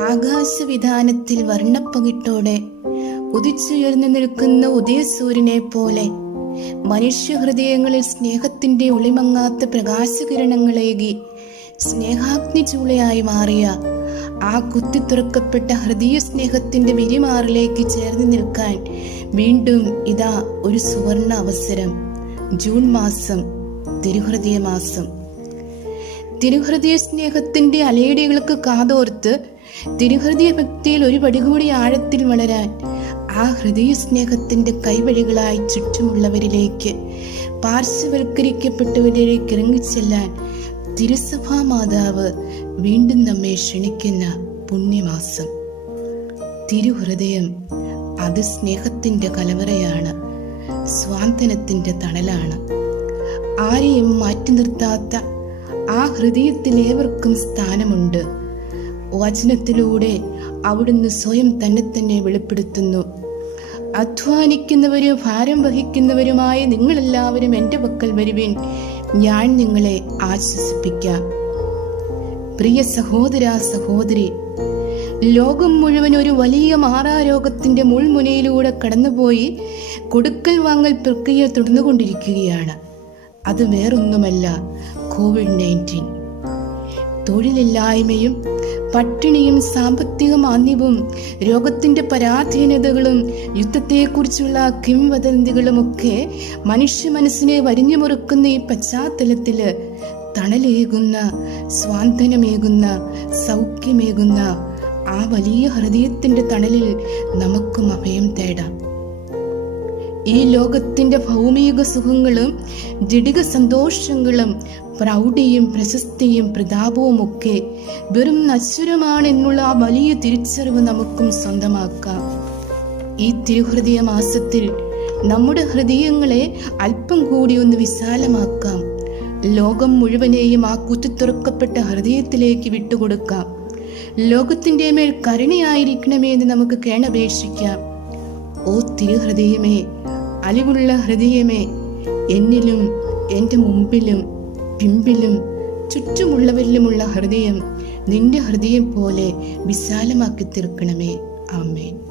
ആകാശവിധാനത്തിൽ വർണപ്പകിട്ടോടെ ഉദിച്ചുയർന്നു നിൽക്കുന്ന ഉദയസൂര്യനെ പോലെ മനുഷ്യഹൃദയങ്ങളിൽ സ്നേഹത്തിന്റെ ഒളിമങ്ങാത്ത പ്രകാശകിരണങ്ങളേകി സ്നേഹാഗ്നി ചൂളയായി മാറിയ ആ കുത്തി തുറക്കപ്പെട്ട ഹൃദയ സ്നേഹത്തിന്റെ വിരിമാറിലേക്ക് ചേർന്ന് നിൽക്കാൻ വീണ്ടും ഇതാ ഒരു സുവർണ അവസരം. ജൂൺ മാസം തിരുഹൃദയ മാസം തിരുഹൃദയ സ്നേഹത്തിന്റെ അലയടികൾക്ക് കാതോർത്ത് തിരുഹൃദയ ഭക്തിയിൽ ഒരു പടി കൂടി ആഴത്തിൽ വളരാൻ ആ ഹൃദയ സ്നേഹത്തിന്റെ കൈവഴികളായി ചുറ്റുമുള്ളവരിലേക്ക് പാർശ്വവൽക്കരിക്കപ്പെട്ടവരിലേക്ക് ഇറങ്ങിച്ചെല്ലാൻ തിരുസഭാ മാതാവ് വീണ്ടും നമ്മെ ക്ഷണിക്കുന്ന പുണ്യമാസം. തിരുഹൃദയം അത് സ്നേഹത്തിന്റെ കലവറയാണ് സ്വാന്തനത്തിന്റെ തണലാണ്. ആരെയും മാറ്റി നിർത്താത്ത ആ ഹൃദയത്തിൽ ഏവർക്കും സ്ഥാനമുണ്ട്. വചനത്തിലൂടെ അവിടുന്ന് സ്വയം തന്നെ തന്നെ വെളിപ്പെടുത്തുന്നു. അധ്വാനിക്കുന്നവരും ഭാരം വഹിക്കുന്നവരുമായി നിങ്ങളെല്ലാവരും എന്റെ പക്കൽ വരുവിൻ. ഞാൻ നിങ്ങളെ ആശ്വസിപ്പിക്കാം. പ്രിയ സഹോദര സഹോദരി ലോകം മുഴുവൻ ഒരു വലിയ മാറാരോഗത്തിന്റെ മുൾമുനയിലൂടെ കടന്നുപോയി കൊടുക്കൽ വാങ്ങൽ പ്രക്രിയ തുടർന്നുകൊണ്ടിരിക്കുകയാണ്. അത് വേറൊന്നുമല്ല കോവിഡ് നയന്റീൻ തൊഴിലില്ലായ്മയും പട്ടിണിയും സാമ്പത്തിക മാന്ദ്യവും രോഗത്തിന്റെ പരാധീനതകളും യുദ്ധത്തെക്കുറിച്ചുള്ള കിംവദന്തികളുമൊക്കെ മനുഷ്യ മനസ്സിനെ വരിഞ്ഞു മുറുക്കുന്ന ഈ പശ്ചാത്തലത്തിൽ തണലേകുന്ന സ്വാന്തനമേകുന്ന സൗഖ്യമേകുന്ന ആ വലിയ ഹൃദയത്തിന്റെ തണലിൽ നമുക്കും അഭയം ഈ ലോകത്തിന്റെ ഭൗമിക സുഖങ്ങളും ജടിക സന്തോഷങ്ങളും പ്രൗഢിയും പ്രശസ്തിയും പ്രതാപവും ഒക്കെ വെറും നശ്വരമാണ് എന്നുള്ള ആ വലിയ തിരിച്ചറിവ് നമുക്കും സ്വന്തമാക്കാം. ഈ തിരുഹൃദയ മാസത്തിൽ നമ്മുടെ ഹൃദയങ്ങളെ അല്പം കൂടി ഒന്ന് വിശാലമാക്കാം. ലോകം മുഴുവനെയും ആ കുത്തിത്തുറക്കപ്പെട്ട ഹൃദയത്തിലേക്ക് വിട്ടുകൊടുക്കാം. ലോകത്തിന്റെ മേൽ കരുണയായിരിക്കണമേ എന്ന് നമുക്ക് കേണപേക്ഷിക്കാം. ഓ തിരുഹൃദയമേ അലിവുള്ള ഹൃദയമേ എന്നിലും എന്റെ മുമ്പിലും പിമ്പിലും ചുറ്റുമുള്ളവരിലുമുള്ള ഹൃദയം നിന്റെ ഹൃദയം പോലെ വിശാലമാക്കി തീർക്കണമേ. ആമേൻ.